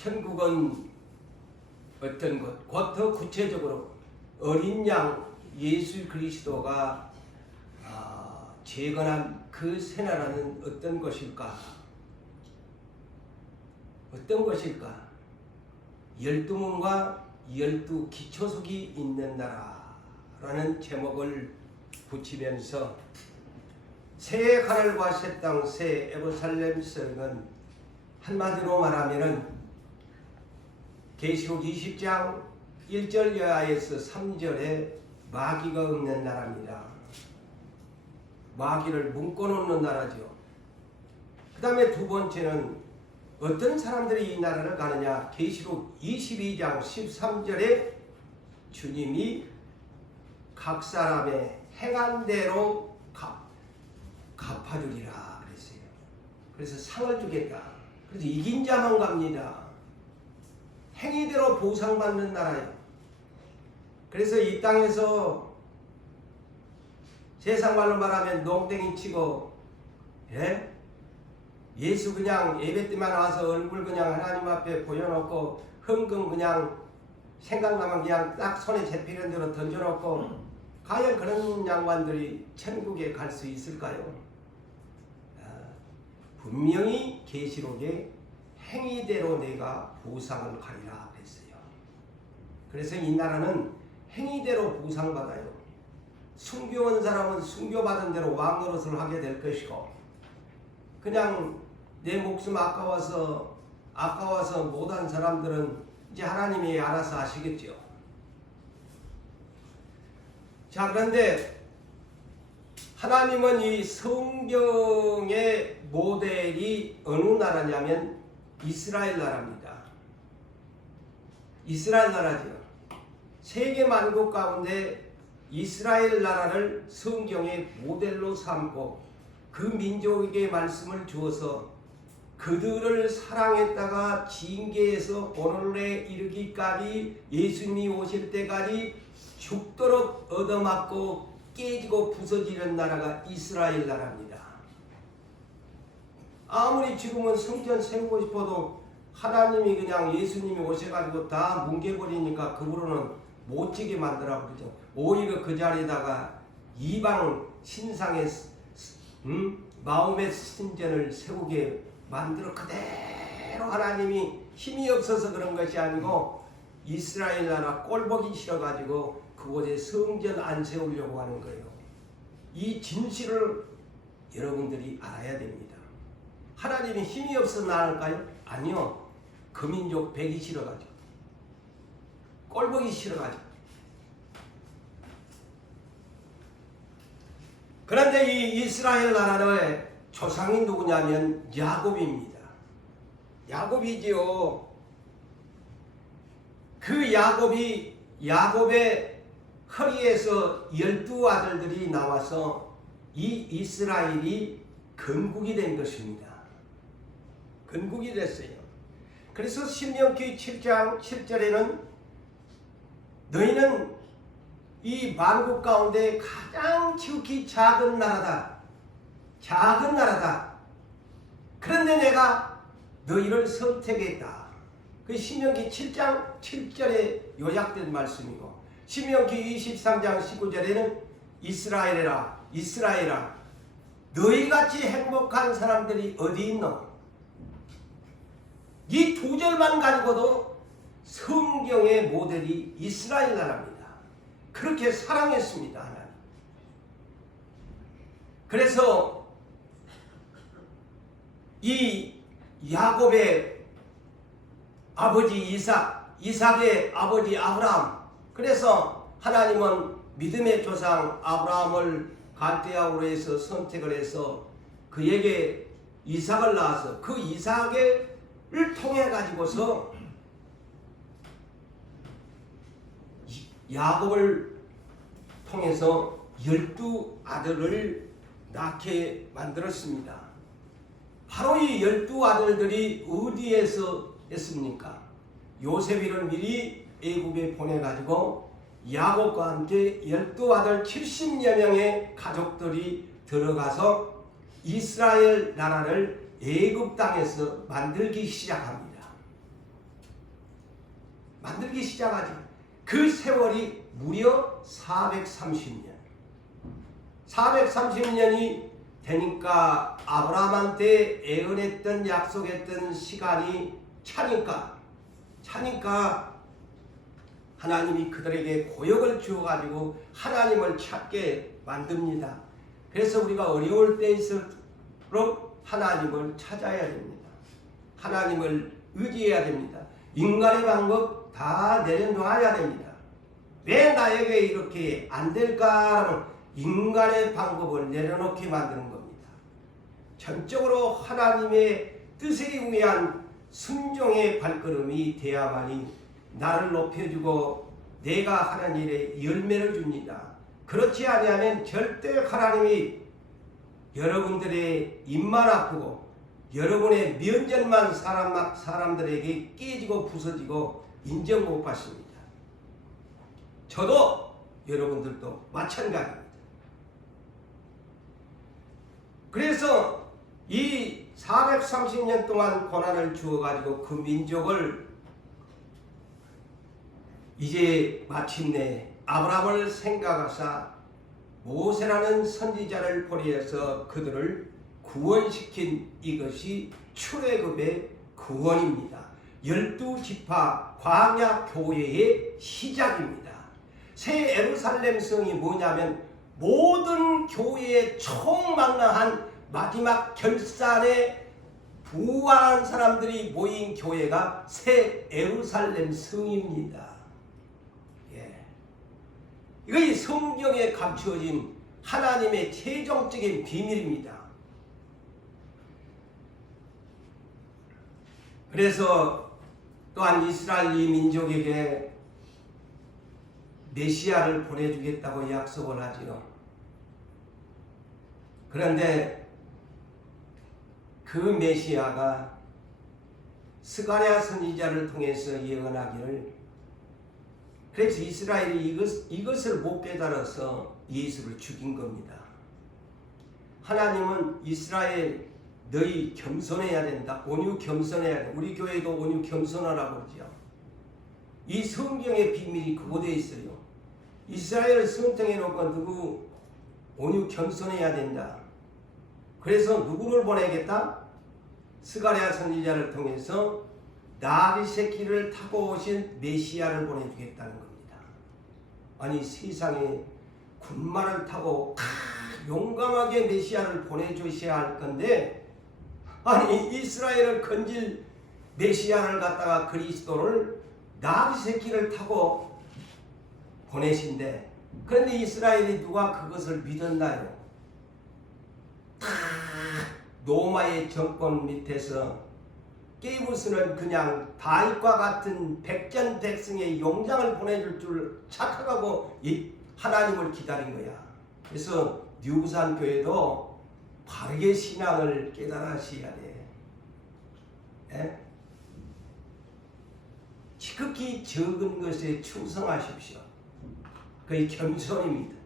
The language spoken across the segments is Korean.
천국은 어떤 것, 곧 더 구체적으로 어린 양 예수 그리스도가 재건한 그 새나라는 어떤 것일까? 어떤 것일까? 12문과 12기초석이 있는 나라라는 제목을 붙이면서 새 하늘과 새 땅, 새 예루살렘 성은 한마디로 말하면은 계시록 20장 1절 이하에서 3절에 마귀가 없는 나라입니다. 마귀를 묶어놓는 나라죠. 그 다음에 두 번째는 어떤 사람들이 이 나라를 가느냐. 계시록 22장 13절에 주님이 각 사람의 행한 대로 갚아주리라 그랬어요. 그래서 상을 주겠다. 그래서 이긴 자만 갑니다. 행위대로 보상받는 나라예요. 그래서 이 땅에서 세상 말로 말하면 농땡이 치고 예수 그냥 예배 때만 와서 얼굴 그냥 하나님 앞에 보여놓고 흥금 그냥 생각나면 그냥 딱 손에 잡히는 대로 던져놓고 과연 그런 양반들이 천국에 갈 수 있을까요? 분명히 계시록에 행위대로 내가 보상을 가리라 그랬어요. 그래서 이 나라는 행위대로 보상받아요. 순교한 사람은 순교받은 대로 왕노릇을 하게 될 것이고, 그냥 내 목숨 아까워서 못한 사람들은 이제 하나님이 알아서 하시겠죠. 자, 그런데 하나님은 이 성경의 모델이 어느 나라냐면 이스라엘 나라입니다. 이스라엘 나라죠. 세계 만국 가운데 이스라엘 나라를 성경의 모델로 삼고 그 민족에게 말씀을 주어서 그들을 사랑했다가 징계해서 오늘에 이르기까지 예수님이 오실 때까지 죽도록 얻어맞고 깨지고 부서지는 나라가 이스라엘 나라입니다. 아무리 지금은 성전 세우고 싶어도 하나님이 그냥 예수님이 오셔가지고 다 뭉개버리니까 그분은 못 지게 만들어 그러죠. 오히려 그 자리에다가 이방 신상의 마음의 신전을 세우게 만들어 그대로 하나님이 힘이 없어서 그런 것이 아니고 이스라엘 나라 꼴보기 싫어가지고 그곳에 성전 안 세우려고 하는 거예요. 이 진실을 여러분들이 알아야 됩니다. 하나님이 힘이 없어서 나을까요? 아니요. 그 민족 배기 싫어가지고 꼴보기 싫어가지고. 그런데 이 이스라엘 나라의 조상이 누구냐면 야곱입니다. 야곱이지요. 그 야곱의 허리에서 12아들들이 나와서 이 이스라엘이 건국이 된 것입니다. 건국이 됐어요. 그래서 신명기 7장 7절에는 너희는 이 만국 가운데 가장 지극히 작은 나라다. 작은 나라다. 그런데 내가 너희를 선택했다. 그 신명기 7장 7절에 요약된 말씀이고, 신명기 23장 19절에는 이스라엘아 너희같이 행복한 사람들이 어디 있노? 이 두 절만 가지고도 성경의 모델이 이스라엘 나라입니다. 그렇게 사랑했습니다, 하나님. 그래서 이 야곱의 아버지 이삭의 아버지 아브라함, 그래서 하나님은 믿음의 조상 아브라함을 갈대아우로 해서 선택을 해서 그에게 이삭을 낳아서 그 이삭을 통해 가지고서 야곱을 통해서 12아들을 낳게 만들었습니다. 바로 이 12아들들이 어디에서 했습니까? 요셉이를 미리 애굽에 보내가지고 야곱과 함께 12아들 70여 명의 가족들이 들어가서 이스라엘 나라를 애굽 땅에서 만들기 시작합니다. 만들기 시작하지. 그 세월이 무려 430년. 430년이 되니까 아브라함한테 애언했던 약속했던 시간이 차니까 하나님이 그들에게 고역을 주어가지고 하나님을 찾게 만듭니다. 그래서 우리가 어려울 때일수록 하나님을 찾아야 됩니다. 하나님을 의지해야 됩니다. 인간의 방법 다 내려놓아야 됩니다. 왜 나에게 이렇게 안 될까 하면 인간의 방법을 내려놓게 만드는 겁니다. 전적으로 하나님의 뜻에 의한 순종의 발걸음이 돼야만이 나를 높여주고 내가 하는 일에 열매를 줍니다. 그렇지 아니하면 절대 하나님이 여러분들의 입만 아프고 여러분의 면전만 사람들에게 깨지고 부서지고 인정 못 받습니다. 저도 여러분들도 마찬가지입니다. 그래서 이 430년 동안 고난을 주어가지고 그 민족을 이제 마침내 아브라함을 생각하사 모세라는 선지자를 보내어서 그들을 구원시킨 이것이 출애굽의 구원입니다. 12지파 광야 교회의 시작입니다. 새 예루살렘 성이 뭐냐면 모든 교회의 총망라한 마지막 결산에 부활한 사람들이 모인 교회가 새 예루살렘 성입니다. 이것이 성경에 감추어진 하나님의 최종적인 비밀입니다. 그래서 또한 이스라엘 이 민족에게 메시아를 보내주겠다고 약속을 하지요. 그런데 그 메시아가 스가랴 선지자를 통해서 예언하기를, 그래서 이스라엘이 이것을 못 깨달아서 예수를 죽인 겁니다. 하나님은 이스라엘 너희 겸손해야 된다. 온유 겸손해야 된다. 우리 교회도 온유 겸손하라고 그러죠. 이 성경의 비밀이 그곳에 있어요. 이스라엘을 선택해 놓고 누구 온유 겸손해야 된다. 그래서 누구를 보내겠다? 스가랴 선지자를 통해서 나귀 새끼를 타고 오신 메시아를 보내주겠다는 겁니다. 아니 세상에 군마를 타고 용감하게 메시아를 보내주셔야 할 건데, 아니 이스라엘을 건질 메시아를 갖다가 그리스도를 나귀 새끼를 타고 보내신대. 그런데 이스라엘이 누가 그것을 믿었나요? 로마의 정권 밑에서 게이부스는 그냥 다윗과 같은 백전백승의 용장을 보내줄 줄 착각하고 하나님을 기다린 거야. 그래서 뉴부산 교회도 바르게 신앙을 깨달으셔야 돼. 예? 지극히 적은 것에 충성하십시오. 그게 겸손입니다.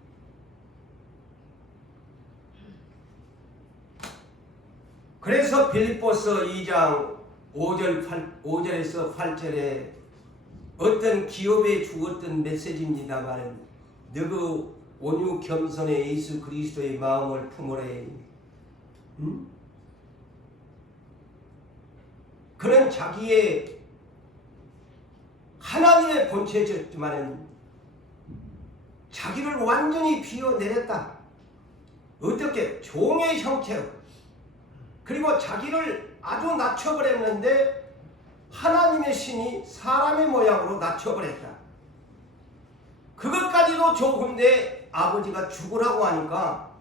그래서 빌립보서 2장 5절에서 8절에 어떤 기업에 주었던 메시지입니다만, 너그 온유 겸손의 예수 그리스도의 마음을 품으래. 그는 자기의 하나님의 본체였지만 자기를 완전히 비워내렸다. 어떻게? 종의 형체로. 그리고 자기를 아주 낮춰버렸는데 하나님의 신이 사람의 모양으로 낮춰버렸다. 그것까지도 좋은데 아버지가 죽으라고 하니까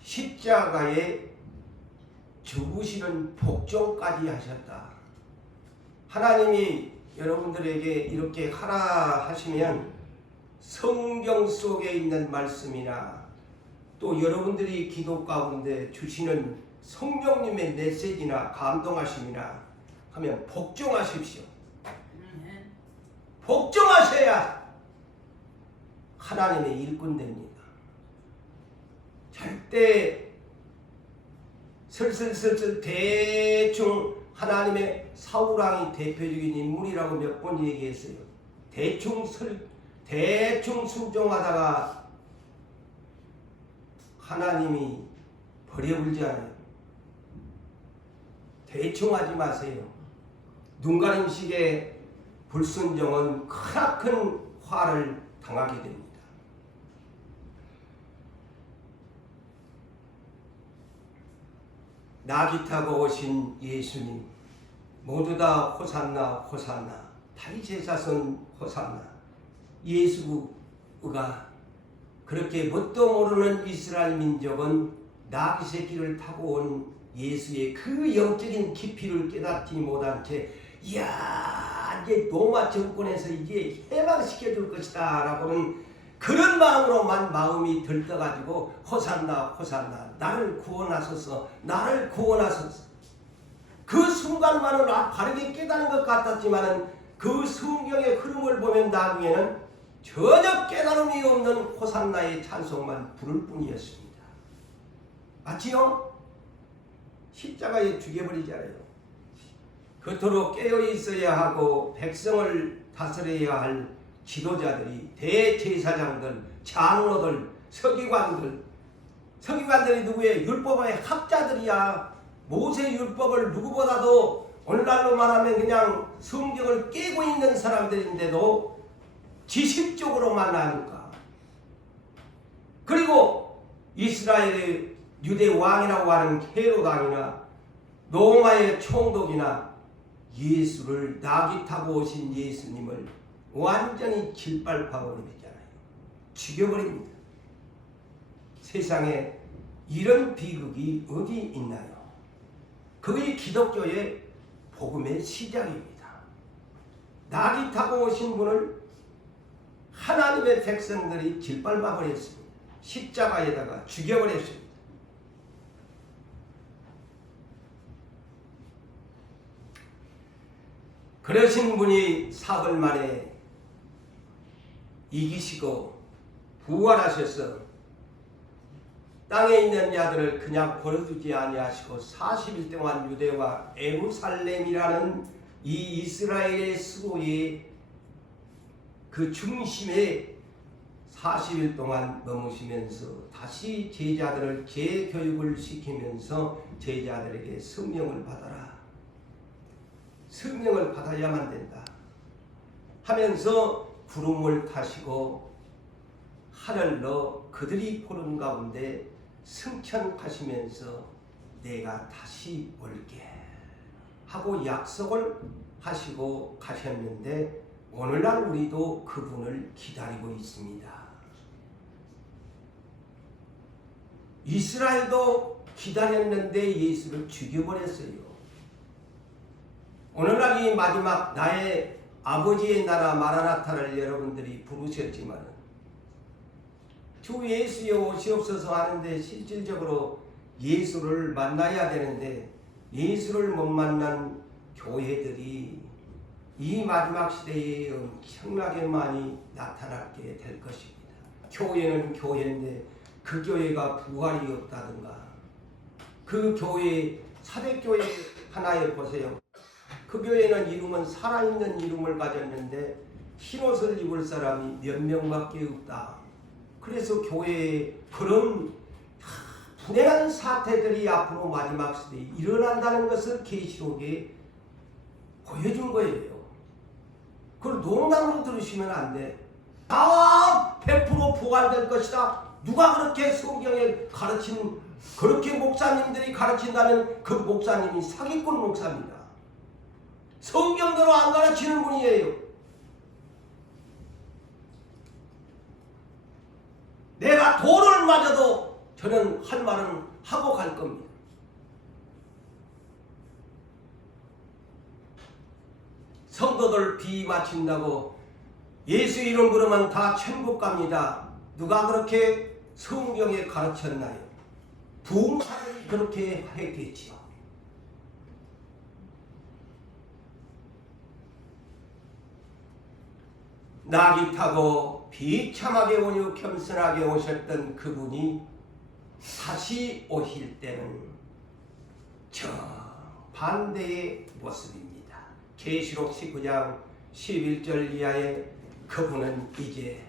십자가에 죽으시는 복종까지 하셨다. 하나님이 여러분들에게 이렇게 하라 하시면 성경 속에 있는 말씀이나 또 여러분들이 기도 가운데 주시는 성령님의 메시지나 감동하심이나 하면 복종하십시오. 복종하셔야 하나님의 일꾼 됩니다. 절대 슬슬 대충 하나님의 사울왕이 대표적인 인물이라고 몇 번 얘기했어요. 대충 순종하다가 하나님이 버려불지 않아요. 대충 하지 마세요. 눈가림식의 불순종은 크나큰 화를 당하게 됩니다. 나귀 타고 오신 예수님, 모두 다 호산나 호산나, 다윗의 자손 호산나. 예수가 그렇게 뭣도 모르는 이스라엘 민족은 나귀 새끼를 타고 온 예수의 그 영적인 깊이를 깨닫지 못한 채, 이야, 이제 로마 정권에서 이제 해방시켜 줄 것이다 라고는 그런 마음으로만 마음이 들떠가지고 호산나 호산나, 나를 구원하소서, 나를 구원하소서. 그 순간만은 바르게 깨닫는 것 같았지만은 그 성경의 흐름을 보면 나중에는 전혀 깨달음이 없는 호산나의 찬송만 부를 뿐이었습니다. 맞지요? 십자가에 죽여버리잖아요. 그토록 깨어 있어야 하고 백성을 다스려야 할 지도자들이, 대제사장들, 장로들, 서기관들이 누구예요? 율법의 학자들이야. 모세 율법을 누구보다도 오늘날로 말하면 그냥 성경을 깨고 있는 사람들인데도 지식적으로만 아니까. 그리고 이스라엘의 유대 왕이라고 하는 헤롯 왕이나 로마의 총독이나 예수를, 나귀 타고 오신 예수님을 완전히 짓밟아버리잖아요. 죽여버립니다. 세상에 이런 비극이 어디 있나요? 그게 기독교의 복음의 시작입니다. 나귀 타고 오신 분을 하나님의 백성들이 짓밟아버렸습니다. 십자가에다가 죽여버렸습니다. 그러신 분이 사흘 만에 이기시고 부활하셔서 땅에 있는 자들을 그냥 버려두지 아니하시고 40일 동안 유대와 예루살렘이라는 이 이스라엘의 수도의 그 중심에 40일 동안 머무시면서 다시 제자들을 재교육을 시키면서 제자들에게 성령을 받아라, 성령을 받아야만 된다 하면서 구름을 타시고 하늘로 그들이 보는 가운데 승천하시면서 내가 다시 올게 하고 약속을 하시고 가셨는데, 오늘날 우리도 그분을 기다리고 있습니다. 이스라엘도 기다렸는데 예수를 죽여버렸어요. 오늘날 이 마지막 나의 아버지의 나라 마라나타를 여러분들이 부르셨지만 주 예수여 오시옵소서 하는데 실질적으로 예수를 만나야 되는데 예수를 못 만난 교회들이 이 마지막 시대에 엄청나게 많이 나타나게 될 것입니다. 교회는 교회인데 그 교회가 부활이 없다든가, 그 교회 사대교회 하나에 보세요. 그 교회는 이름은 살아있는 이름을 가졌는데 흰옷을 입을 사람이 몇 명밖에 없다. 그래서 교회에 그런 불행한 사태들이 앞으로 마지막 시대에 일어난다는 것을 계시록에 보여준 거예요. 그걸 농담으로 들으시면 안 돼. 다 100% 부활될 것이다. 누가 그렇게 성경에 가르친, 그렇게 목사님들이 가르친다면 그 목사님이 사기꾼 목사입니다. 성경대로 안 가르치는 분이에요. 내가 돌을 맞아도 저는 할 말은 하고 갈 겁니다. 성도들 비 맞춘다고 예수 이름 부르면 다 천국 갑니다. 누가 그렇게 성경에 가르쳤나요? 부흥사들이 그렇게 했겠지요. 나귀 타고 비참하게 오니 겸손하게 오셨던 그분이 다시 오실 때는 저 반대의 모습입니다. 계시록 19장 11절 이하에 그분은 이제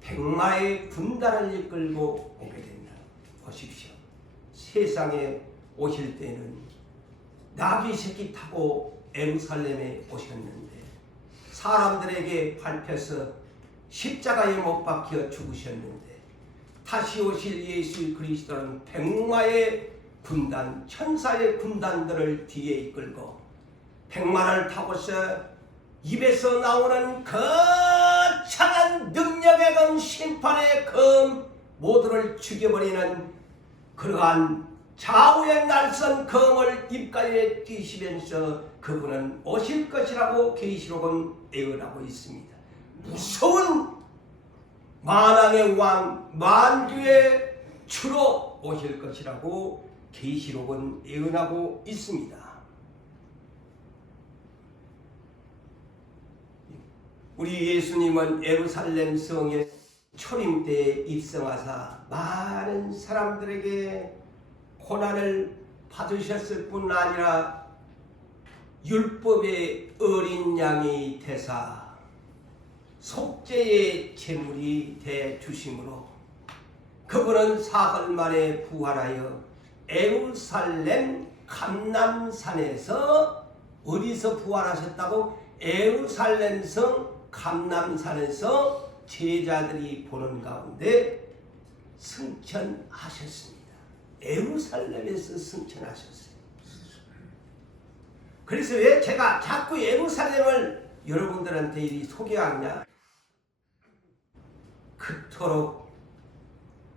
백마의 군단을 이끌고 오게 된다. 보십시오. 세상에 오실 때는 나귀 새끼 타고 예루살렘에 오셨는데 사람들에게 밟혀서 십자가에 못 박혀 죽으셨는데 다시 오실 예수 그리스도는 백마의 군단, 천사의 군단들을 뒤에 이끌고 백마를 타고서 입에서 나오는 거창한 능력의 검, 심판의 검, 모두를 죽여버리는 그러한 좌우의 날선 검을 입가에 띄시면서 그분은 오실 것이라고 계시록은 예언하고 있습니다. 무서운 만왕의 왕, 만주의 주로 오실 것이라고 계시록은 예언하고 있습니다. 우리 예수님은 예루살렘 성에 초림 때에 입성하사 많은 사람들에게 고난을 받으셨을 뿐 아니라 율법의 어린 양이 되사 속죄의 제물이 되 주심으로 그분은 사흘 만에 부활하여 예루살렘 감람산에서 어디서 부활하셨다고? 예루살렘 성 감람산에서 제자들이 보는 가운데 승천하셨습니다. 예루살렘에서 승천하셨어요. 그래서 왜 제가 자꾸 예루살렘을 여러분들한테 이 소개하냐? 그토록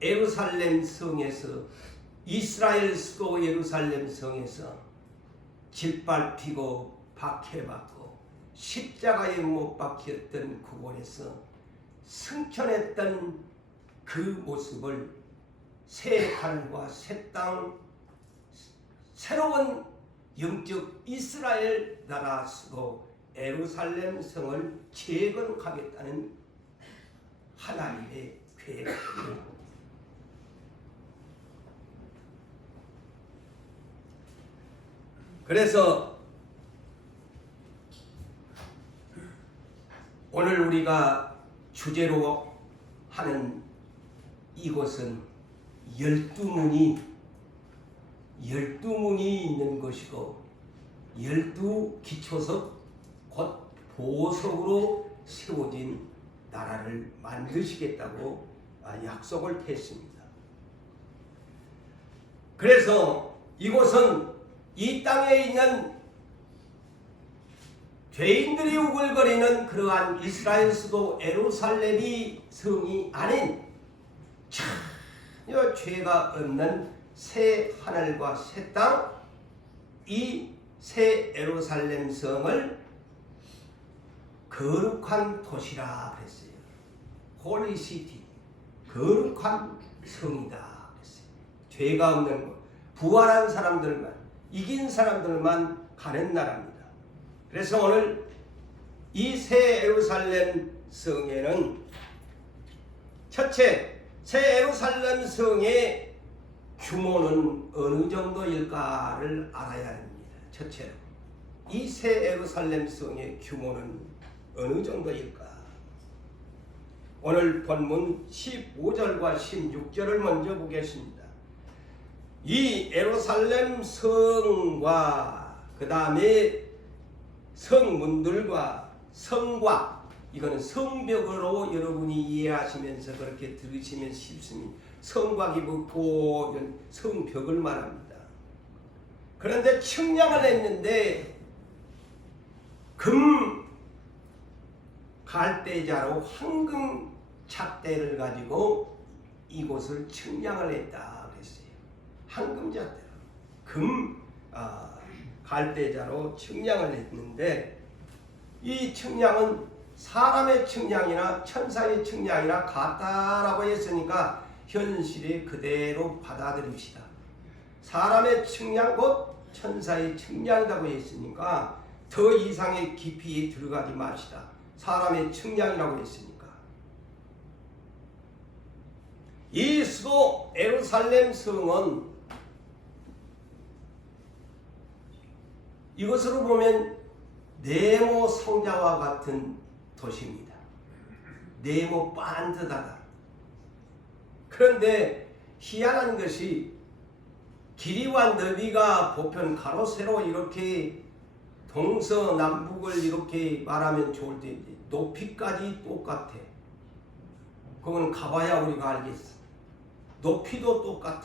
예루살렘 성에서 이스라엘 수도 예루살렘 성에서 짓밟히고 박해받고 십자가에 못 박혔던 그곳에서 승천했던 그 모습을 새 하늘과 새 땅, 새로운 영적 이스라엘 나라 수도 예루살렘 성을 재건하겠다는 하나님의 계획입니다. 그래서 오늘 우리가 주제로 하는 이곳은 12문이 있는 것이고 12기초석 곧 보석으로 세워진 나라를 만드시겠다고 약속을 했습니다. 그래서 이곳은 이 땅에 있는 죄인들이 우글거리는 그러한 이스라엘 수도 예루살렘이 성이 아닌 전혀 죄가 없는 새 하늘과 새 땅, 이 새 예루살렘 성을 거룩한 도시라 그랬어요. 홀리 시티, 거룩한 성이다 그랬어요. 죄가 없는 것, 부활한 사람들만, 이긴 사람들만 가는 나라입니다. 그래서 오늘 이 새 예루살렘 성에는 첫째, 새 예루살렘 성의 규모는 어느 정도일까를 알아야 합니다. 첫째로, 이 새 예루살렘 성의 규모는 어느 정도일까? 오늘 본문 15절과 16절을 먼저 보겠습니다. 이 예루살렘 성과 그 다음에 성문들과 성곽, 이거는 성벽으로 여러분이 이해하시면서 그렇게 들으시면 쉽습니다. 성곽이 묻고 성벽을 말합니다. 그런데 측량을 했는데 금 갈대자로 황금 잣대를 가지고 이곳을 측량을 했다 그랬어요. 황금 잣대로 금 갈대자로 측량을 했는데 이 측량은 사람의 측량이나 천사의 측량이나 같다라고 했으니까 현실에 그대로 받아들입시다. 사람의 측량 곧 천사의 측량이라고 했으니까 더 이상의 깊이에 들어가지 마시다. 사람의 측량이라고 했으니까. 이 수도 예루살렘 성은 이것으로 보면 네모 성자와 같은 도시입니다. 네모 반듯하다. 그런데 희한한 것이 길이와 너비가 보편 가로 세로 이렇게 동서남북을 이렇게 말하면 좋을 텐데 높이까지 똑같아. 그건 가봐야 우리가 알겠어. 높이도 똑같아.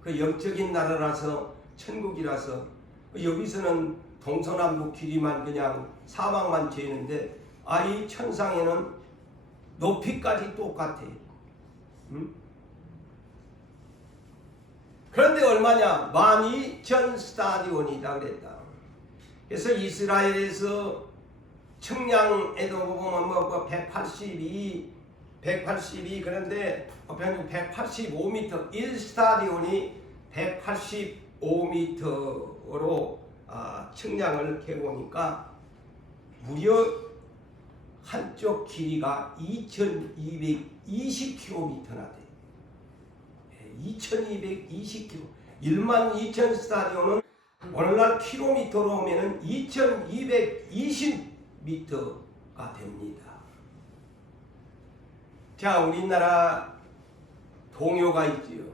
그 영적인 나라라서 천국이라서 여기서는 동서남북 길이만 그냥 사방만 재는데 이 천상에는 높이까지 똑같아. 응? 그런데 얼마냐? 12,000 스타디온이다 그랬다. 그래서 이스라엘에서 청량에도 보면 182 그런데 평균 185m 1스타디온이 185m로 청량을 해보니까 무려 한쪽 길이가 2220km나 돼. 2220km. 12,000 스타디온은 오늘날 킬로미터로 오면은 2220m가 됩니다. 자, 우리나라 동요가 있지요.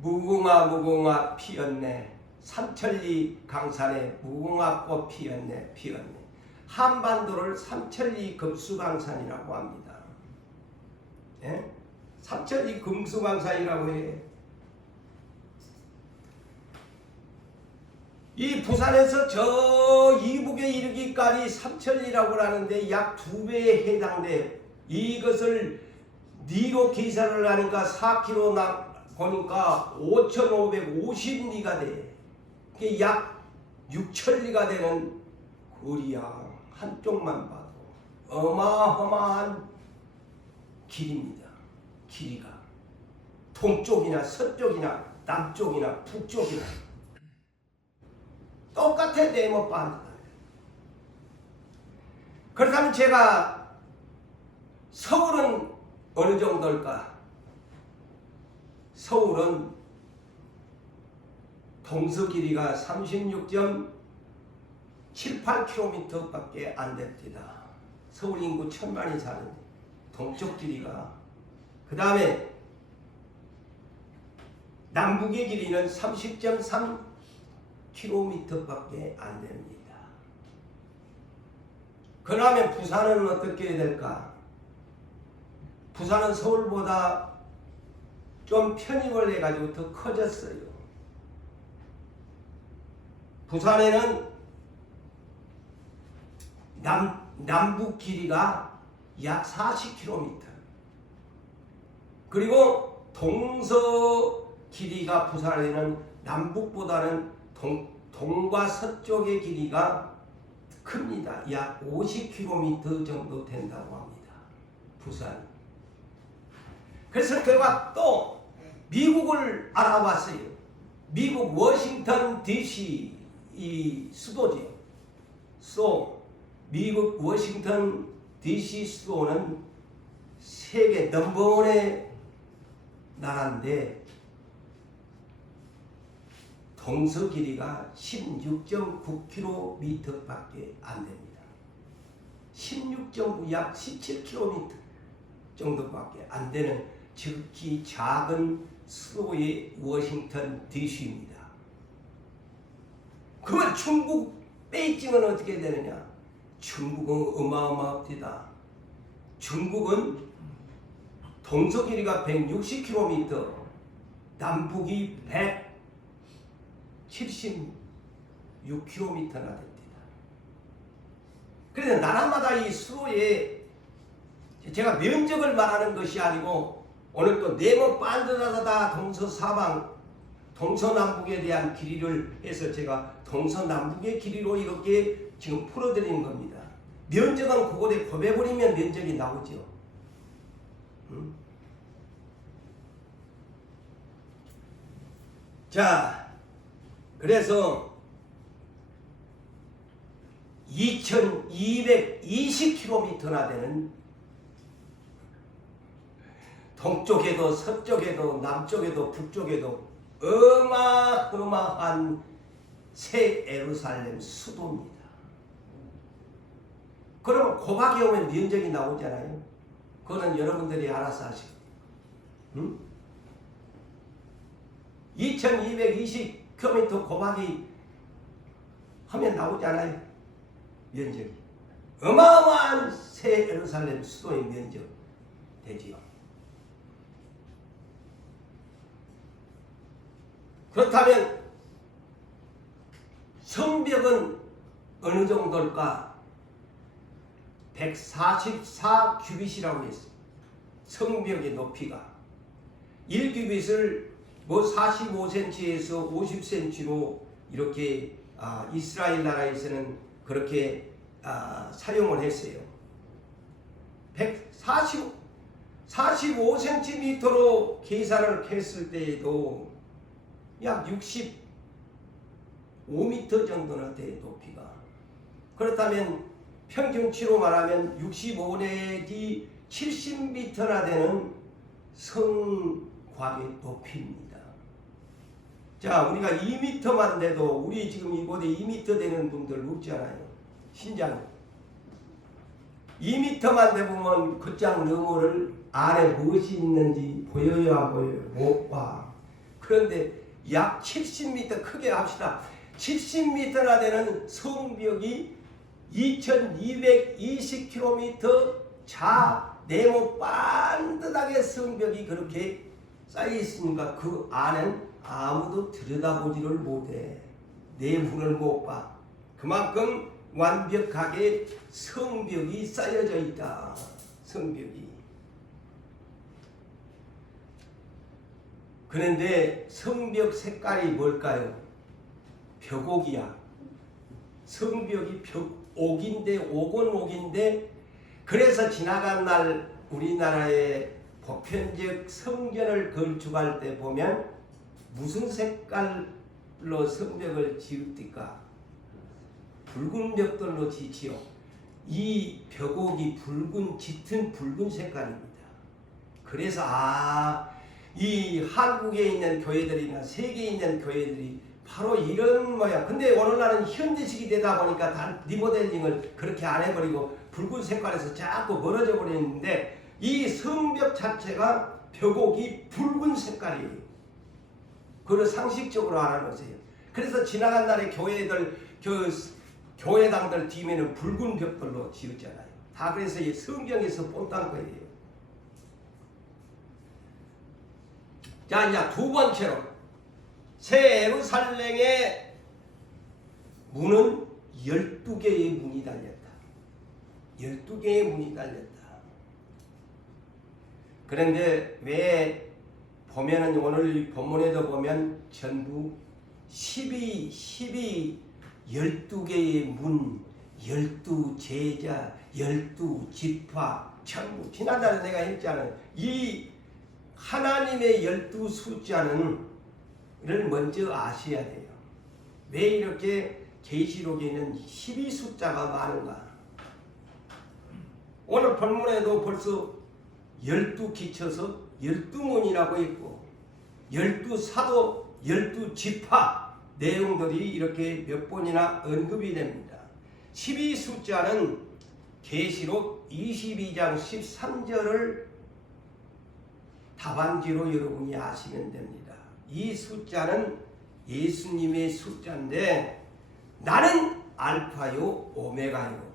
무궁화 피었네. 삼천리 강산에 무궁화꽃 피었네. 한반도를 삼천리 금수강산이라고 합니다. 예? 삼천리 금수강산이라고 해. 이 부산에서 저 이북에 이르기까지 삼천리라고 하는데 약 2배에 해당돼. 이것을 리로 계산을 하니까 4km 보니까 5,550리가 돼. 이게 약 6,000리가 되는 거리야. 한쪽만 봐도 어마어마한 길입니다. 길이가 동쪽이나 서쪽이나 남쪽이나 북쪽이나 똑같아. 네모 반듯. 그렇다면 제가 서울은 어느 정도일까? 서울은 동서 길이가 36.78km 밖에 안 됩니다. 서울 인구 1,000만이 사는데 동쪽 길이가, 그 다음에 남북의 길이는 30.3km 밖에 안 됩니다. 그러면 부산은 어떻게 될까? 부산은 서울보다 좀 편입을 해가지고 더 커졌어요. 부산에는 남북 길이가 약 40km, 그리고 동서 길이가 부산에는 남북보다는 동과 서쪽의 길이가 큽니다. 약 50km 정도 된다고 합니다. 부산. 그래서 그가 또 미국을 알아봤어요. 미국 워싱턴 DC 이 수도죠. 미국 워싱턴 DC 수도는 세계 넘버원의 나라인데 동서 길이가 16.9km 밖에 안 됩니다. 16.9, 약 17km 정도밖에 안 되는 지극히 작은 수도의 워싱턴 DC입니다. 그러면 중국 베이징은 어떻게 되느냐? 중국은 어마어마합니다. 중국은 동서 길이가 160km, 남북이 176km나 됩니다. 그래서 나라마다 이 수도에, 제가 면적을 말하는 것이 아니고 오늘 또 네모 반듯하다 동서사방 동서남북에 대한 길이를 해서 제가 동서남북의 길이로 이렇게 지금 풀어드리는 겁니다. 면적은 그곳에 곱해버리면 면적이 나오죠. 자, 그래서 2220km나 되는 동쪽에도 서쪽에도 남쪽에도 북쪽에도 어마어마한 새 예루살렘 수도입니다. 그러면 고박이 오면 면적이 나오잖아요. 그거는 여러분들이 알아서 하시고. 응? 2220km 고박이 하면 나오잖아요. 면적이. 어마어마한 새 예루살렘 수도의 면적 되지요. 그렇다면 성벽은 어느 정도일까? 144 규빗이라고 했어요. 성벽의 높이가 1규빗을 뭐 45cm에서 50cm로 이렇게 이스라엘 나라에서는 그렇게 사용을 했어요. 45cm로 계산을 했을 때에도 약 65m 정도나 돼, 높이가. 그렇다면 평균치로 말하면 65 내지 70m나 되는 성곽의 높이입니다. 자, 우리가 2m만 돼도 우리 지금 이곳에 2m 되는 분들 없잖아요. 신장 2m만 되보면 그 장 너머를 안에 무엇이 있는지 보여요, 안 보여요? 못 봐. 그런데 약 70m, 크게 합시다. 70m나 되는 성벽이 2220km 자 네모 반듯하게 성벽이 그렇게 쌓여 있으니까 그 안은 아무도 들여다보지를 못해. 내부를 못 봐. 그만큼 완벽하게 성벽이 쌓여져 있다. 성벽이. 그런데 성벽 색깔이 뭘까요? 벽옥이야. 성벽이 벽옥인데 옥은 그래서 지나간 날 우리나라의 보편적 성전을 건축할 때 보면 무슨 색깔로 성벽을 지읍니까? 붉은 벽돌로 짓지요. 이 벽옥이 짙은 붉은 색깔입니다. 그래서 이 한국에 있는 교회들이나 세계에 있는 교회들이 바로 이런 모양. 근데 오늘날은 현대식이 되다 보니까 다 리모델링을 그렇게 안 해버리고 붉은 색깔에서 자꾸 멀어져 버리는데 이 성벽 자체가 벽옥이 붉은 색깔이에요. 그걸 상식적으로 알아놓으세요. 그래서 지나간 날에 교회당들 뒤에는 붉은 벽돌로 지었잖아요. 다 그래서 이 성경에서 본딴 거예요. 자, 이제 두 번째로 새 예루살렘의 문은 12개의 문이 달렸다. 12개의 문이 달렸다. 그런데 왜 보면은 오늘 본문에도 보면 전부 12 12개의 문, 12제자, 12지파 전부. 지난달에 내가 했잖아요. 이 하나님의 12숫자는 를 먼저 아셔야 돼요. 왜 이렇게 계시록에는 12숫자가 많은가? 오늘 본문에도 벌써 12기쳐서 12문이라고 했고 12사도 12지파 내용들이 이렇게 몇 번이나 언급이 됩니다. 12숫자는 계시록 22장 13절을 답안지로 여러분이 아시면 됩니다. 이 숫자는 예수님의 숫자인데 나는 알파요 오메가요.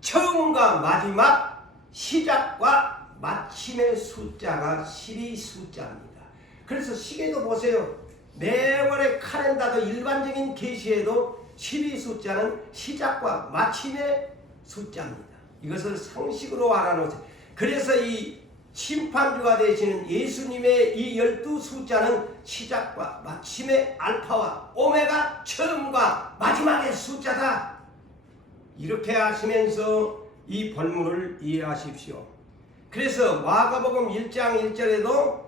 처음과 마지막 시작과 마침의 숫자가 12숫자입니다. 그래서 시계도 보세요. 매월의 카렌다도 일반적인 계시에도 12숫자는 시작과 마침의 숫자입니다. 이것을 상식으로 알아놓으세요. 그래서 이 심판주가 되시는 예수님의 이 12숫자는 시작과 마침의 알파와 오메가 처음과 마지막의 숫자다. 이렇게 하시면서 이 본문을 이해하십시오. 그래서 마가복음 1장 1절에도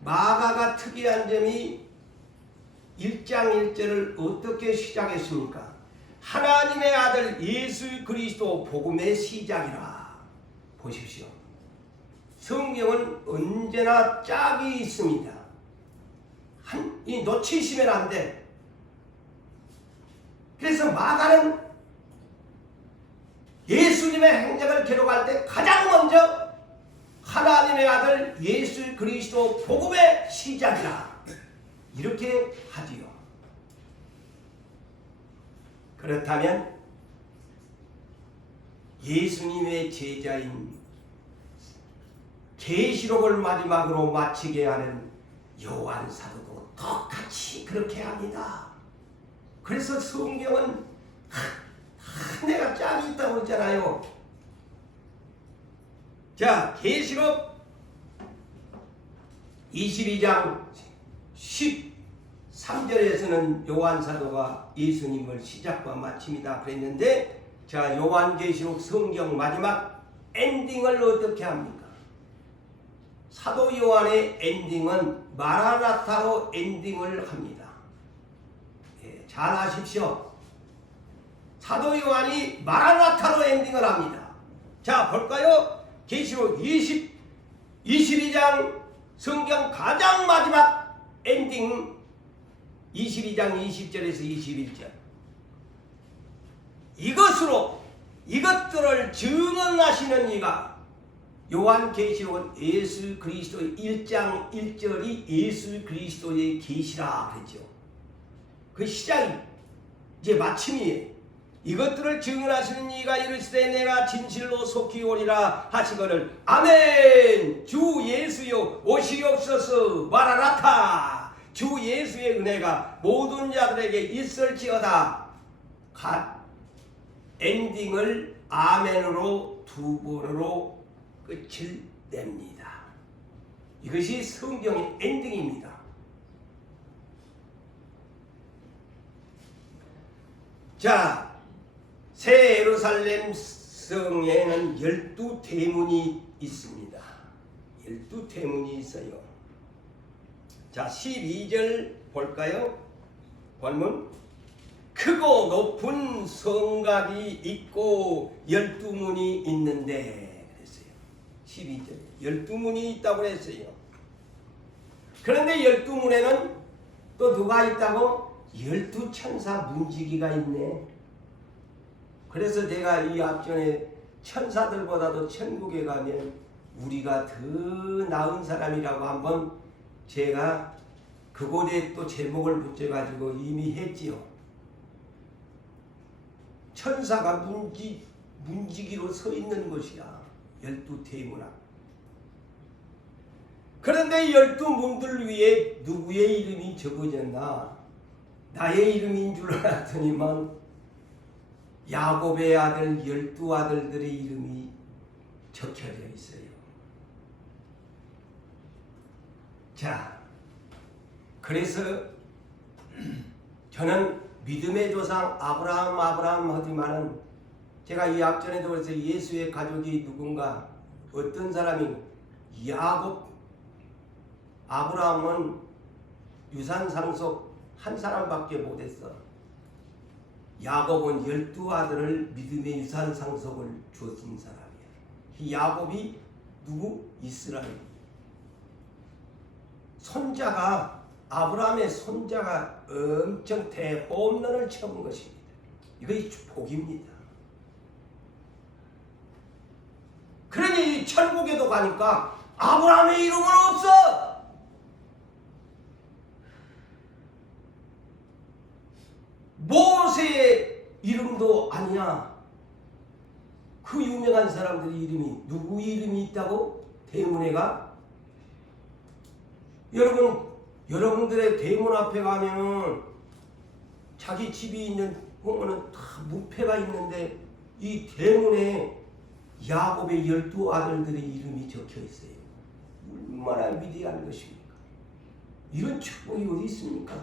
마가가 특이한 점이 1장 1절을 어떻게 시작했습니까? 하나님의 아들 예수 그리스도 복음의 시작이라. 보십시오. 성경은 언제나 짝이 있습니다. 이 놓치시면 안 돼. 그래서 마가는 예수님의 행적을 기록할 때 가장 먼저 하나님의 아들 예수 그리스도 복음의 시작이라 이렇게 하지요. 그렇다면 예수님의 제자인 계시록을 마지막으로 마치게 하는 요한 사도도 똑같이 그렇게 합니다. 그래서 성경은 한 해가 짝이 있다고 했잖아요. 자, 계시록 22장 13절에서는 요한 사도가 예수님을 시작과 마침이다 그랬는데, 자, 요한계시록 성경 마지막 엔딩을 어떻게 합니까? 사도 요한의 엔딩은 마라나타로 엔딩을 합니다. 예, 잘 아십시오. 사도 요한이 마라나타로 엔딩을 합니다. 자, 볼까요? 계시록 22장 성경 가장 마지막 엔딩 22장 20절에서 21절. 이것들을 증언하시는 이가, 요한계시록은 예수 그리스도의 1장 1절이 예수 그리스도의 계시라 그랬죠. 그 시작이 이제 마침이에요. 이것들을 증언하시는 이가 이르시되 내가 진실로 속히 오리라 하시거늘 아멘. 주 예수여 오시옵소서. 마라나타. 주 예수의 은혜가 모든 자들에게 있을지어다. 엔딩을 아멘으로 두 번으로 끝을 냅니다. 이것이 성경의 엔딩입니다. 자, 새 예루살렘 성에는 12대문이 있습니다. 12대문이 있어요. 자, 12절 볼까요? 본문. 크고 높은 성곽이 있고 12문이 있는데 그랬어요. 12절 12문이 있다고 그랬어요. 그런데 12문에는 또 누가 있다고? 12천사 문지기가 있네. 그래서 내가 이 앞전에 천사들보다도 천국에 가면 우리가 더 나은 사람이라고 한번 제가 그곳에 또 제목을 붙여가지고 이미 했지요. 천사가 문지기로 서 있는 것이야. 12대문 앞. 그런데 12문들 위에 누구의 이름이 적어졌나? 나의 이름인 줄 알았더니만 야곱의 아들 12아들들의 이름이 적혀져 있어요. 자, 그래서 저는 믿음의 조상 아브라함 하지만은 제가 이 앞전에도 그래서 예수의 가족이 누군가 어떤 사람이 아브라함은 유산 상속 한 사람밖에 못했어. 야곱은 12아들을 믿음의 유산 상속을 주었던 사람이야. 이 야곱이 누구? 이스라엘. 아브라함의 손자가 엄청 대홈런을 쳐본 것입니다. 이것이 복입니다. 그러니 천국에도 가니까 아브라함의 이름은 없어. 모세의 이름도 아니야. 그 유명한 사람들의 이름이 누구 이름이 있다고? 대문에가? 여러분들의 대문 앞에 가면은 자기 집이 있는 보면은 다 무패가 있는데 이 대문에 야곱의 12아들들의 이름이 적혀 있어요. 얼마나 위대한 것입니까? 이런 축복이 어디 있습니까?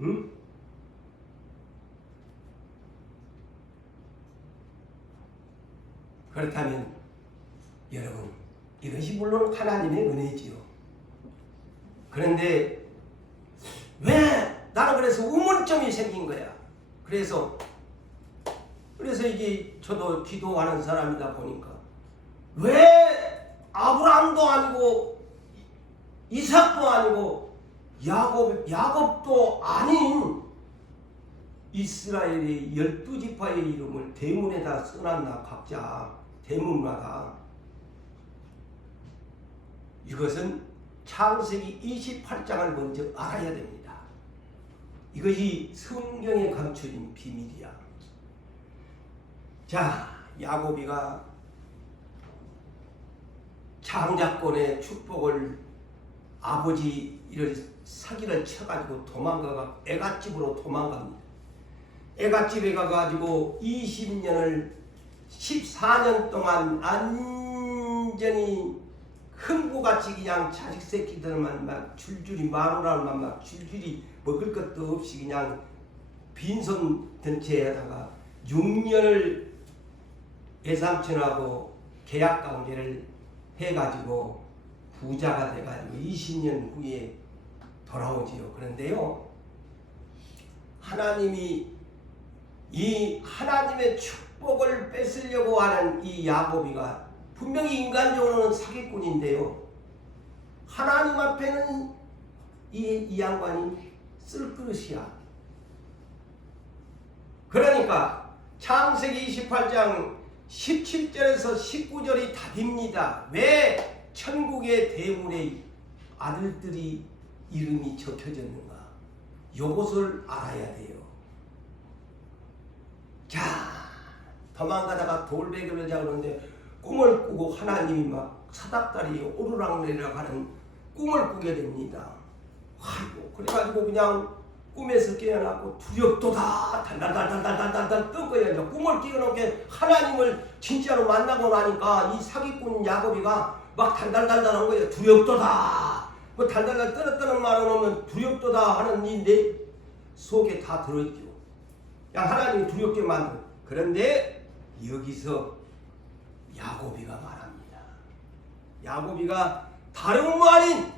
응? 그렇다면 여러분, 이것이 물론 하나님의 은혜지요. 그런데 왜 나는 그래서 의문점이 생긴 거야. 그래서 이게 저도 기도하는 사람이다 보니까 왜 아브라함 이삭도 아니고 야곱도 아닌 이스라엘의 12지파의 이름을 대문에다 써놨나 각자 대문마다. 이것은 창세기 28장을 먼저 알아야 됩니다. 이것이 성경에 감춰진 비밀이야. 자, 야곱이가 장자권의 축복을 아버지 이를 사기를 쳐가지고 도망가가 애갓집으로 도망갑니다. 애갓집에 가가지고 14년 동안 완전히 흥부같이 그냥 자식 새끼들만 막 줄줄이 마누라만 막 줄줄이 먹을 것도 없이 그냥 빈손 든 채에다가 6년을 외삼촌하고 계약 관계를 해가지고 부자가 돼가지고 20년 후에 돌아오지요. 그런데요, 하나님이 이 하나님의 축복을 뺏으려고 하는 이 야곱이가 분명히 인간적으로는 사기꾼인데요, 하나님 앞에는 이 양반이 쓸그릇이야. 그러니까 창세기 28장 17절에서 19절이 답입니다. 왜 천국의 대문에 아들들이 이름이 적혀졌는가? 이것을 알아야 돼요. 자, 도망가다가 돌베개를 잡았는데 꿈을 꾸고 하나님이 막 사닥다리 오르락내리락 하는 꿈을 꾸게 됩니다. 아이고, 그래가지고 그냥 꿈에서 깨어나고 두렵도다 달달달달달달달 뜬 거예요. 꿈을 깨어놓게 하나님을 진짜로 만나고 나니까 이 사기꾼 야곱이가 막 달달달달 한 거예요. 두렵도다. 뭐 달달달 떨었다는 말은 오면 두렵도다 하는 이 내 속에 다 들어있죠. 그냥 하나님이 두렵게 만든. 그런데 여기서 야곱이가 말합니다. 야곱이가 다른 말인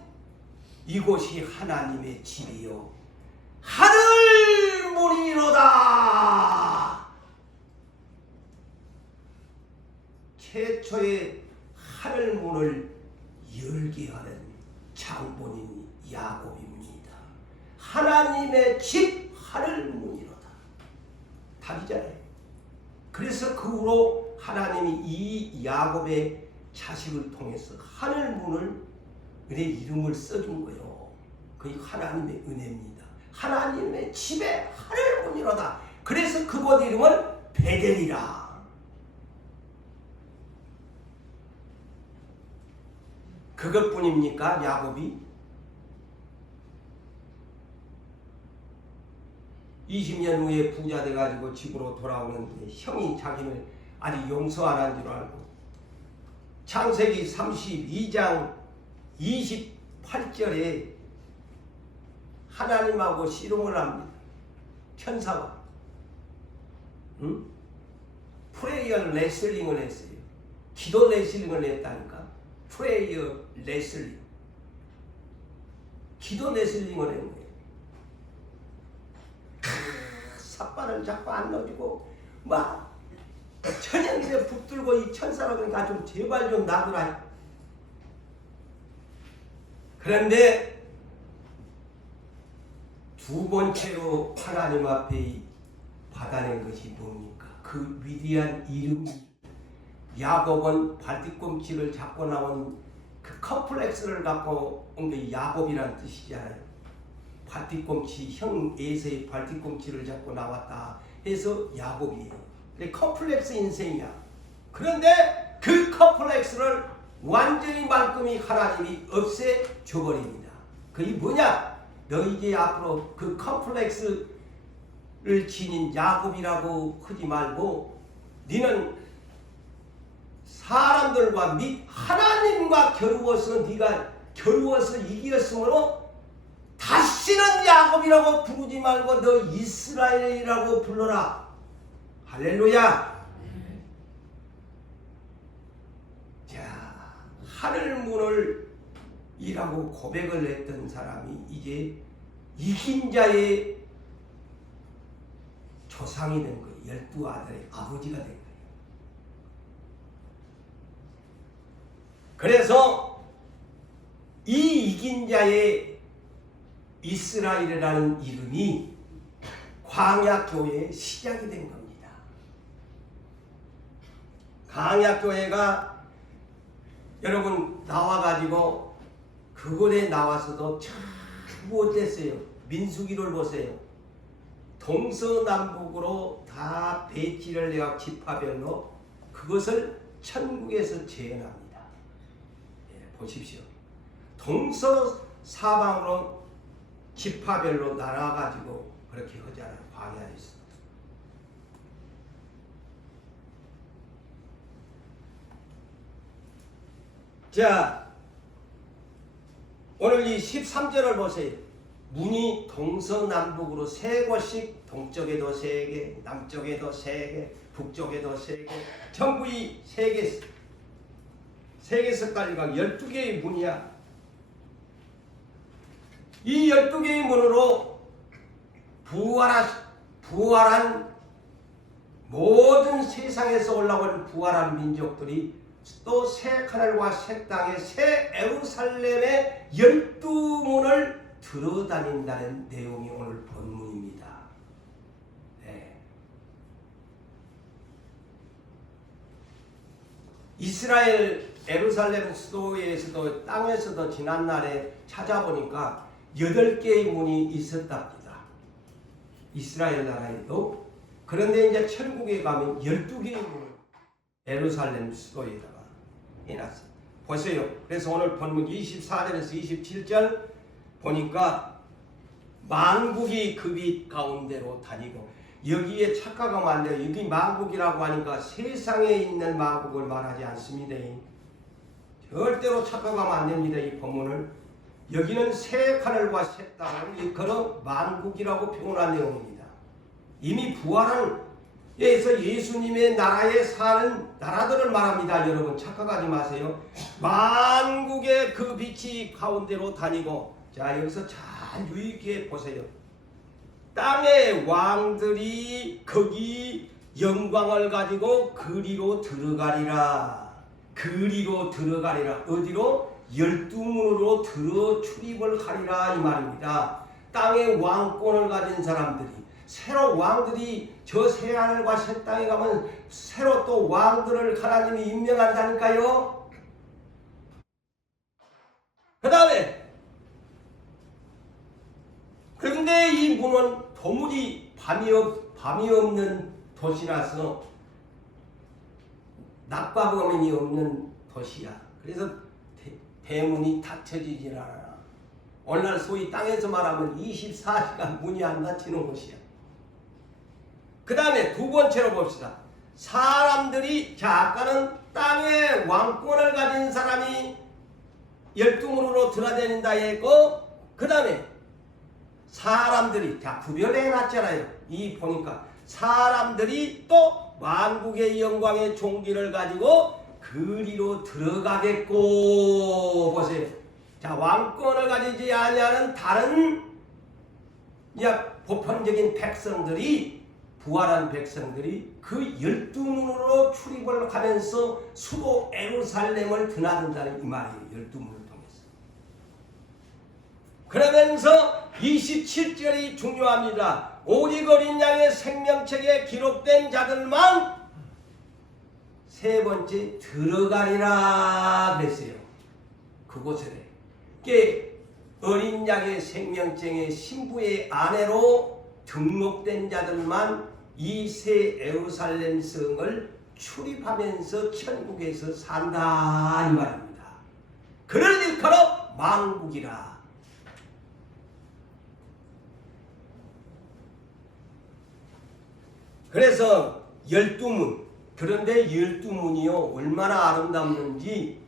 이곳이 하나님의 집이요 하늘 문이로다. 최초의 하늘 문을 열게 하는 장본인 야곱입니다. 하나님의 집 하늘 문이로다. 답이잖아요. 그래서 그 후로 하나님이 이 야곱의 자식을 통해서 하늘 문을 은혜 이름을 써준 거예요. 그게 하나님의 은혜입니다. 하나님의 집에 하늘 문이로다. 그래서 그곳 이름을 베델이라. 그것뿐입니까? 야곱이 20년 후에 부자 돼가지고 집으로 돌아오는데 형이 자기를 아직 용서 안 한 줄 알고 창세기 32장 28절에 하나님하고 씨름을 합니다. 천사와 프레이어 레슬링을 했어요. 기도 레슬링을 했다니까. 프레이어 레슬링, 기도 레슬링을 한 거예요. 삿발을 자꾸 안 넣어주고 막 천연에 붙들고 이 천사가 그러니까 좀 제발 좀 놔두라. 그런데 두 번째로 하나님 앞에 받아낸 것이 뭡니까? 그 위대한 이름이 야곱은 발뒤꿈치를 잡고 나온 그 컴플렉스를 갖고 온 게 야곱이라는 뜻이잖아요. 발뒤꿈치, 형 에서의 발뒤꿈치를 잡고 나왔다 해서 야곱이에요. 컴플렉스 인생이야. 그런데 그 컴플렉스를 완전히 말끔히 하나님이 없애줘버립니다. 그게 뭐냐? 너 이제 앞으로 그 컴플렉스를 지닌 야곱이라고 하지 말고 너는 사람들과 및 하나님과 겨루어서 네가 겨루어서 이겼으므로 다시는 야곱이라고 부르지 말고 너 이스라엘이라고 불러라. 할렐루야. 자, 하늘문을 이라고 고백을 했던 사람이 이제 이긴 자의 조상이 된 거예요. 12아들의 아버지가 된 거예요. 그래서 이 이긴 자의 이스라엘이라는 이름이 광야교회의 시작이 된 겁니다. 광야교회가 여러분 나와가지고 그곳에 나와서도 전부 어땠어요? 민수기를 보세요. 동서남북으로 다 배지를 내어 지파별로 그것을 천국에서 재현합니다. 예, 보십시오. 동서사방으로 지파별로 나눠가지고 그렇게 하잖아요. 광야에서. 자, 오늘 이 13절을 보세요. 문이 동서남북으로 세 곳씩, 동쪽에도 세 개, 남쪽에도 세 개, 북쪽에도 세 개, 전부 이 세 개 색깔과 12개의 문이야. 이 12개의 문으로 부활한 모든 세상에서 올라온 부활한 민족들이 또 새 하늘과 새 땅의 새 예루살렘의 12문을 들어다닌다는 내용이 오늘 본문입니다. 네. 이스라엘 예루살렘 수도에서도 땅에서도 지난날에 찾아보니까 8개의 문이 있었답니다. 이스라엘 나라에도. 그런데 이제 천국에 가면 12개의 문을 예루살렘 수도에다가 해놨어요. 보세요. 그래서 오늘 본문 24절에서 27절 보니까 만국이 그 빛 가운데로 다니고, 여기에 착각하면 안 돼요. 여기 만국이라고 하니까 세상에 있는 만국을 말하지 않습니다. 절대로 착각하면 안 됩니다. 이 본문을. 여기는 새 하늘과 새 땅을 일컬어 만국이라고 표현한 내용입니다. 이미 부활한 에서 예수님의 나라에 사는 나라들을 말합니다. 여러분 착각하지 마세요. 만국의 그 빛이 가운데로 다니고, 자 여기서 잘 유익해 보세요. 땅의 왕들이 거기 영광을 가지고 그리로 들어가리라. 그리로 들어가리라. 어디로? 12문으로 들어 출입을 하리라 이 말입니다. 땅의 왕권을 가진 사람들이, 새로 왕들이 저 새하늘과 새 땅에 가면 새로 또 왕들을 하나님이 임명한다니까요. 그 다음에 그런데 이 문은 도무지 밤이 없는 도시라서 낮과 범인이 없는 도시야. 그래서 대문이 닫혀지질 않아. 오늘날 소위 땅에서 말하면 24시간 문이 안 닫히는 곳이야. 그 다음에 두 번째로 봅시다. 사람들이, 자 아까는 땅에 왕권을 가진 사람이 12문으로 들어다닌다 했고, 그 다음에 사람들이, 자 구별해 놨잖아요. 이 보니까 사람들이 또 만국의 영광의 종기를 가지고 그리로 들어가겠고. 보세요. 자 왕권을 가지지 아니하는 다른 보편적인 백성들이, 부활한 백성들이 그 12문으로 출입을 하면서 수도 예루살렘을 드나든다는 이 말이에요. 12문을 통해서. 그러면서 27절이 중요합니다. 오직 어린 양의 생명책에 기록된 자들만 세 번째 들어가리라 그랬어요. 그곳에 어린 양의 생명책의 신부의 아내로 등록된 자들만 이 새 예루살렘 성을 출입하면서 천국에서 산다 이 말입니다. 그를 일컬어 만국이라. 그래서 12문, 그런데 12문이요 얼마나 아름답는지,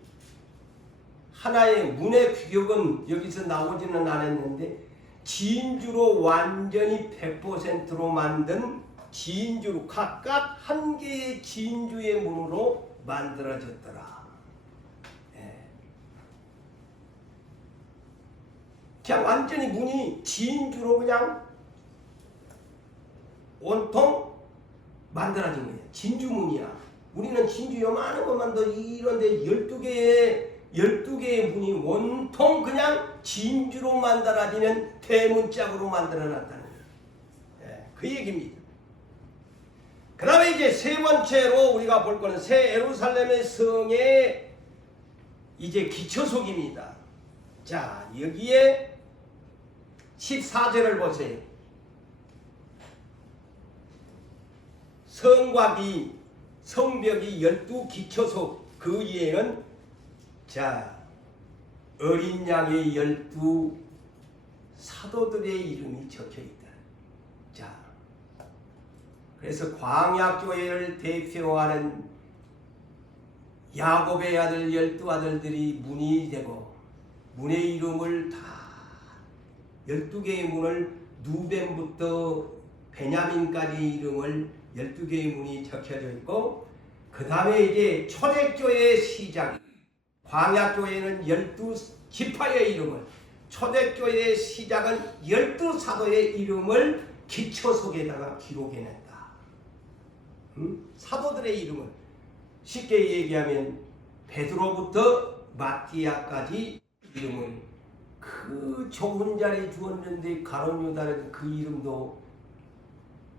하나의 문의 규격은 여기서 나오지는 않았는데 진주로 완전히 100%로 만든 진주로 각각 한 개의 진주의 문으로 만들어졌더라. 예. 그냥 완전히 문이 진주로 그냥 온통 만들어진 거예요. 진주문이야. 우리는 진주 요만한 것만 더 이런데 12개의 12개의 문이 온통 그냥 진주로 만들어지는 대문짝으로 만들어놨다는 거예요. 그 얘기입니다. 그 다음에 이제 세 번째로 우리가 볼 거는 새 예루살렘의 성의 이제 기초석입니다. 자, 여기에 14절을 보세요. 성과 비 성벽이 12기초석, 그 위에는 자 어린 양의 12 사도들의 이름이 적혀있다. 자, 그래서 광야교회를 대표하는 야곱의 아들 12아들들이 문이 되고, 문의 이름을 다 12개의 문을 누벤부터 베냐민까지 이름을 12개의 문이 적혀져 있고, 그 다음에 이제 초대교회의 시작, 광야교회는 12지파의 이름을, 초대교회의 시작은 12사도의 이름을 기초석에다가 기록해냈다. 사도들의 이름을 쉽게 얘기하면 베드로부터 마띠아까지 이름을 그 좁은 자리에 주었는데 가룟 유다는 그 이름도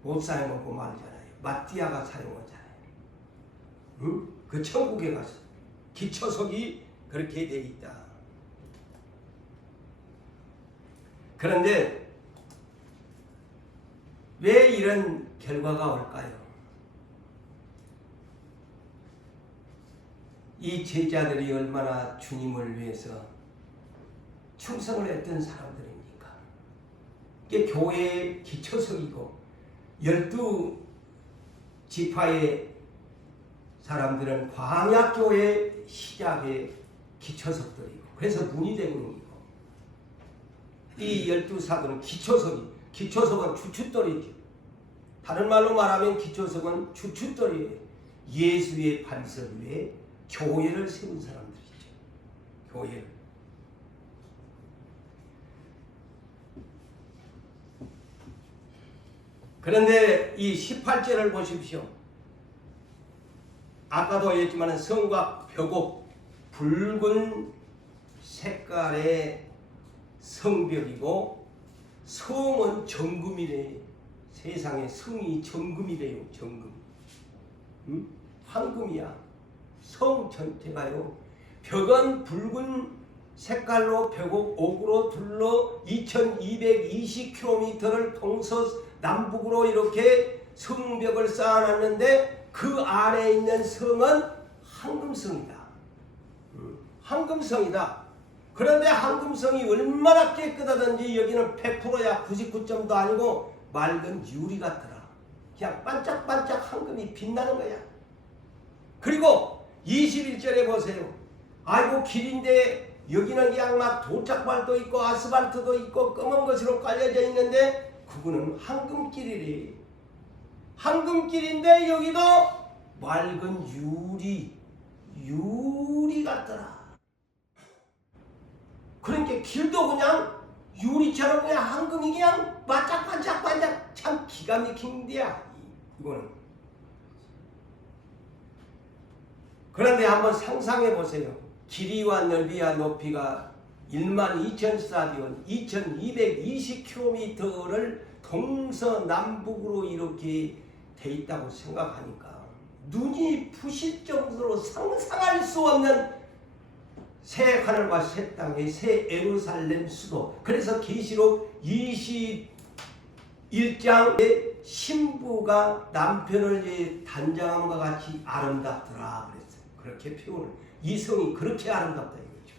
못 사용하고 말잖아요. 마띠아가 사용하잖아요. 그 천국에 가서 기초석이 그렇게 되어 있다. 그런데 왜 이런 결과가 올까요? 이 제자들이 얼마나 주님을 위해서 충성을 했던 사람들입니까? 이게 교회의 기초석이고 12지파의 사람들은 광야교회 시작의 기초석들이고, 그래서 문이 되고 있는 거고, 이 12사도는 기초석은 주춧돌이죠. 다른 말로 말하면 기초석은 주춧돌이에요. 예수의 반석 위에 교회를 세운 사람들이죠. 교회를. 그런데 이 18절을 보십시오. 아까도 얘기했지만 성과 벽옥, 붉은 색깔의 성벽이고, 성은 정금이래. 세상에 성이 정금이래요. 정금. 황금이야. 성 전체가요. 벽은 붉은 색깔로 벽옥 옥으로 둘러 2220km를 동서남북으로 이렇게 성벽을 쌓아놨는데, 그 안에 있는 성은 황금성이다. 황금성이다. 그런데 황금성이 얼마나 깨끗하든지 여기는 100%야 99점도 아니고 맑은 유리 같더라. 그냥 반짝반짝 황금이 빛나는 거야. 그리고 21절에 보세요. 아이고 길인데 여기는 그냥 막 도착발도 있고 아스팔트도 있고 검은 것으로 깔려져 있는데 그거는 황금길이래. 황금길인데 여기도 맑은 유리 같더라. 그러니까 길도 그냥 유리처럼 그냥 황금이 그냥 반짝반짝 참 기가 막힌 데야. 이거는. 그런데 한번 상상해 보세요. 길이와 넓이와 높이가 12,000스타디온 2220km를 동서남북으로 이렇게 돼 있다고 생각하니까 눈이 부실 정도로 상상할 수 없는 새 하늘과 새 땅의 새 예루살렘 수도. 그래서 계시록 21장에 신부가 남편을 단장함과 같이 아름답더라 그랬어요. 그렇게 표현을. 이 성이 그렇게 아름답다 이거죠.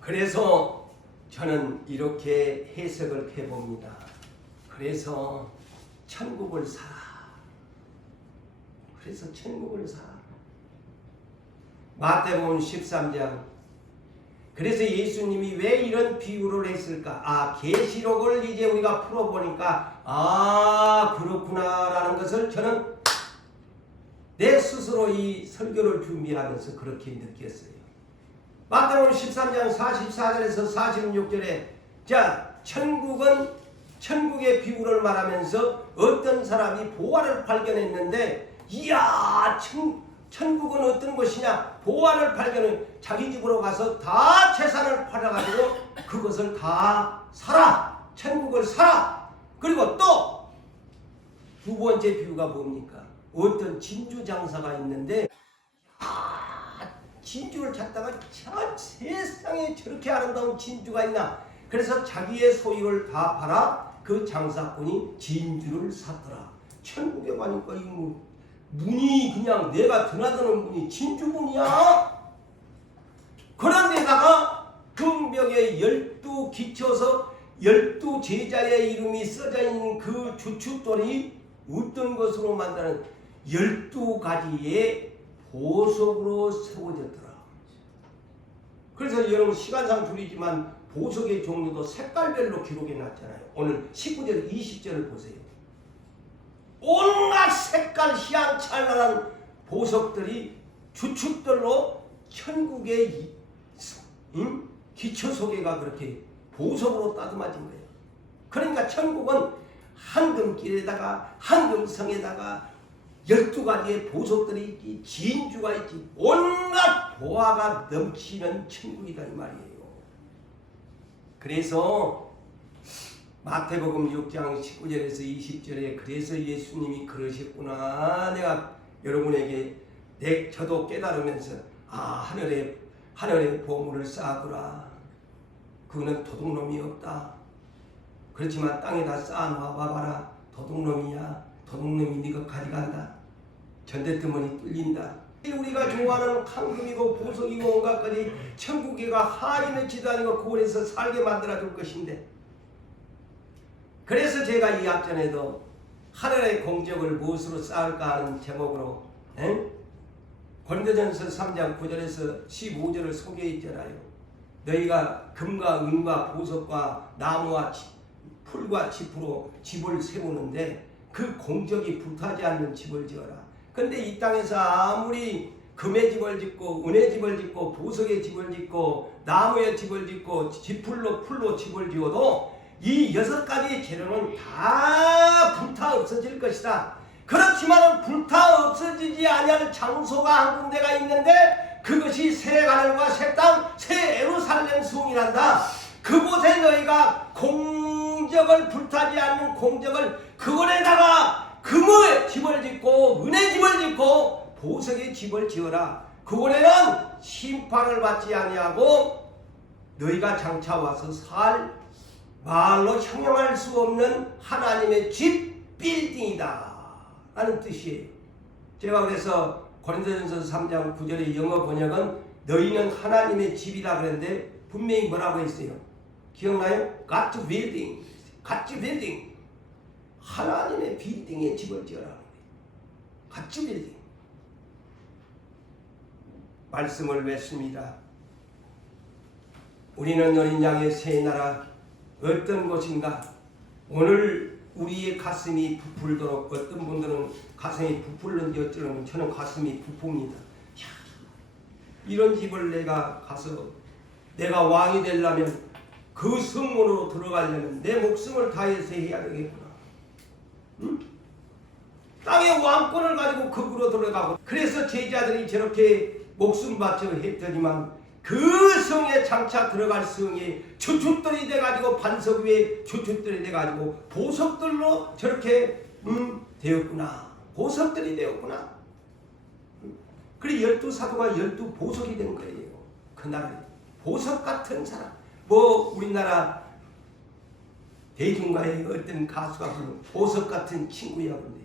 그래서 저는 이렇게 해석을 해봅니다. 그래서 천국을 살아. 그래서 천국을 살아. 마태복음 13장. 그래서 예수님이 왜 이런 비유를 했을까? 계시록을 이제 우리가 풀어보니까 그렇구나 라는 것을 저는 내 스스로 이 설교를 준비하면서 그렇게 느꼈어요. 마태복음 13장 44절에서 46절에 자, 천국은 천국의 비유를 말하면서 어떤 사람이 보화를 발견했는데 이야, 천국은 어떤 것이냐? 보화를 발견을 자기 집으로 가서 다 재산을 팔아가지고 그것을 다 사라. 천국을 사라. 그리고 또 두 번째 비유가 뭡니까? 어떤 진주 장사가 있는데 진주를 찾다가 참 세상에 저렇게 아름다운 진주가 있나? 그래서 자기의 소유를 다 팔아 그 장사꾼이 진주를 샀더라. 천국에 가니까 이 문이 그냥 내가 드나드는 문이 진주문이야. 그런데다가 금벽에 12 기쳐서 12 제자의 이름이 써져 있는 그 주춧돌이 어떤 것으로 만드는 12가지의 보석으로 세워졌더라. 그래서 여러분 시간상 줄이지만 보석의 종류도 색깔별로 기록해 놨잖아요. 오늘 19절 20절을 보세요. 온갖 색깔 희한찬란한 보석들이 주춧돌로 천국의 기초소개가 그렇게 보석으로 따듬어진 거예요. 그러니까 천국은 황금길에다가 황금성에다가 12가지의 보석들이 있지, 진주가 있지, 온갖 보화가 넘치는 천국이다 이 말이에요. 그래서 마태복음 6장 19절에서 20절에 그래서 예수님이 그러셨구나. 내가 여러분에게 저도 깨달으면서 하늘에 보물을 쌓아두라. 그거는 도둑놈이 없다. 그렇지만 땅에다 쌓아놔 봐봐라. 도둑놈이야. 도둑놈이 네가 가져간다. 전대뜨문이 뚫린다. 우리가 좋아하는 황금이고 보석이고 온갖 것이 천국에가 한이 맺지도 아니고 그곳에서 살게 만들어줄 것인데, 그래서 제가 이 앞전에도 하늘의 공적을 무엇으로 쌓을까 하는 제목으로 고린도전서 3장 9절에서 15절을 소개했잖아요. 너희가 금과 은과 보석과 나무와 풀과 짚으로 집을 세우는데 그 공적이 불타지 않는 집을 지어라. 근데 이 땅에서 아무리 금의 집을 짓고 은의 집을 짓고 보석의 집을 짓고 나무의 집을 짓고 풀로 집을 지어도 이 6가지 재료는 다 불타 없어질 것이다. 그렇지만 불타 없어지지 아니할 장소가 한 군데가 있는데 그것이 새 하늘과 새 땅, 새 예루살렘 성이란다. 그곳에 너희가 공적을 불타지 않는 공적을 그곳에다가 금의 집을 짓고 은의 집을 짓고 보석의 집을 지어라. 그곳에는 심판을 받지 아니하고 너희가 장차 와서 살 말로 형용할 수 없는 하나님의 집 빌딩이다 라는 뜻이에요. 제가 그래서 고린도전서 3장 9절의 영어 번역은 너희는 하나님의 집이라 그랬는데 분명히 뭐라고 했어요? 기억나요? God's building. God's building. 하나님의 빌딩에 집을 지어라. God's building. 말씀을 맺습니다. 우리는 어린 양의 새 나라 어떤 곳인가? 오늘 우리의 가슴이 부풀도록, 어떤 분들은 가슴이 부풀는지 어쩌면 저는 가슴이 부풉니다. 이런 집을 내가 가서 내가 왕이 되려면 그 성문으로 들어가려면 내 목숨을 다해서 해야 되겠구나. 응? 땅의 왕권을 가지고 거꾸로 들어가고, 그래서 제자들이 저렇게 목숨 바쳐 했더니만 그 성에 장차 들어갈 성에 주춧돌이 돼가지고 반석 위에 주춧돌이 돼가지고 보석들로 저렇게 되었구나. 보석들이 되었구나. 그래 12사도가 12보석이 된 거예요. 그날에 보석 같은 사람. 우리나라 대중가의 어떤 가수가 부른 보석 같은 친구야. 그런데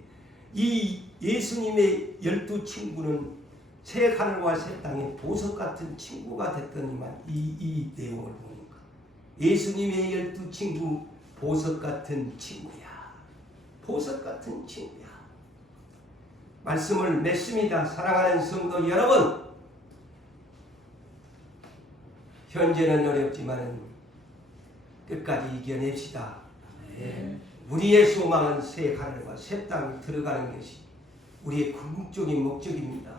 이 예수님의 12친구는 새 하늘과 새 땅에 보석 같은 친구가 됐더니만 이 내용을 보니까 예수님의 12친구 보석 같은 친구야. 보석 같은 친구야. 말씀을 맺습니다. 사랑하는 성도 여러분, 현재는 어렵지만 끝까지 이겨냅시다. 우리의 소망은 새 하늘과 새 땅에 들어가는 것이 우리의 궁극적인 목적입니다.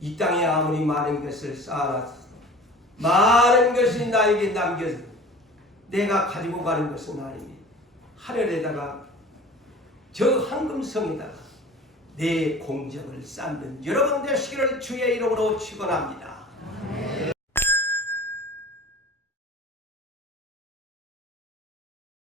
이 땅에 아무리 많은 것을 쌓아놨어도 많은 것이 나에게 남겨서 내가 가지고 가는 것은 아닙니다. 하늘에다가 저 황금성에다가 내 공적을 쌓는 여러분 되시기를 주의 이름으로 축원합니다.